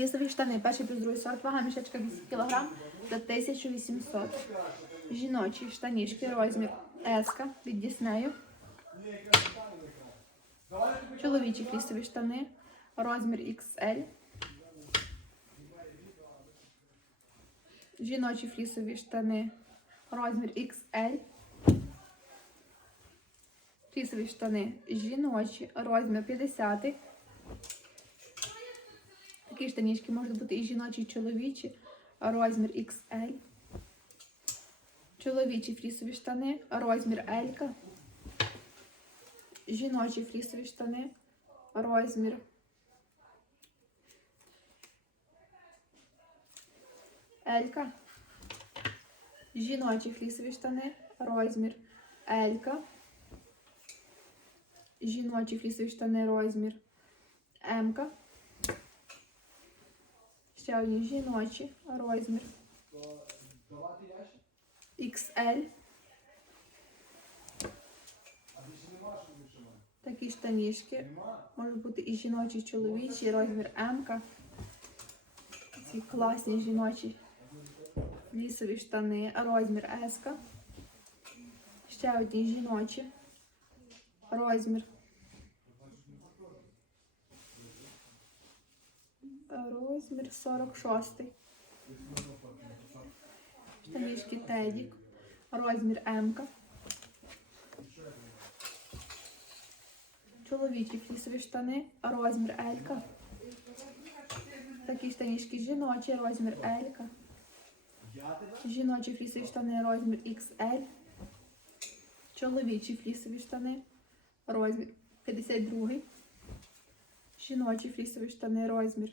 Лісові штани, перший плюс другий сорт, вага мішечка 8 кг за 1800. Жіночі штанішки, розмір S від Діснею. Чоловічі флісові штани, розмір XL. Жіночі флісові штани, розмір XL. Флісові штани жіночі, розмір 50. Такі штанішки можуть бути і жіночі, і чоловічі, розмір XL. Чоловічі флісові штани, розмір L. Жіночі флісові штани, розмір L. Жіночі флісові штани, розмір L. Жіночі флісові штани, розмір М. Ще одні жіночі, розмір XL. Такі штанішки. Можуть бути і жіночі, і чоловічі, розмір М. Ці класні жіночі лісові штани, розмір S. Ще одні жіночі. Розмір. Розмір 46. Штанішки Тедік. Розмір М. Чоловічі флісові штани, розмір L. Такі штанішки жіночі, розмір L. Жіночі флісові штани, розмір XL. Чоловічі флісові штани, розмір 52. Жіночі флісові штани, розмір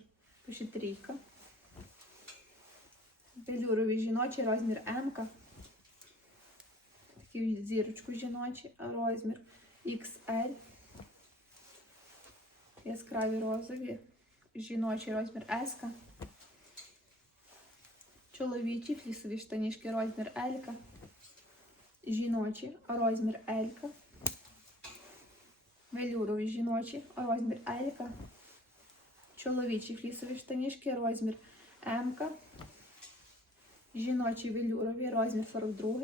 пише трійка. Велюрові жіночі, розмір М. Такі зірочку жіночі, розмір XL. Яскраві розові. Жіночий розмір S. Чоловічі флісові штанішки, розмір L. Жіночі, розмір L. Велюрові жіночі, розмір L. Чоловічі флісові штанішки, розмір М. Жіночі велюрові, розмір 42.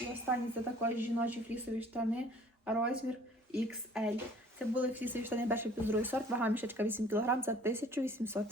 І останні це також жіночі флісові штани, розмір XL. Це були флісові штани перший плюс другий сорт, вага мішечка 8 кг за 1800.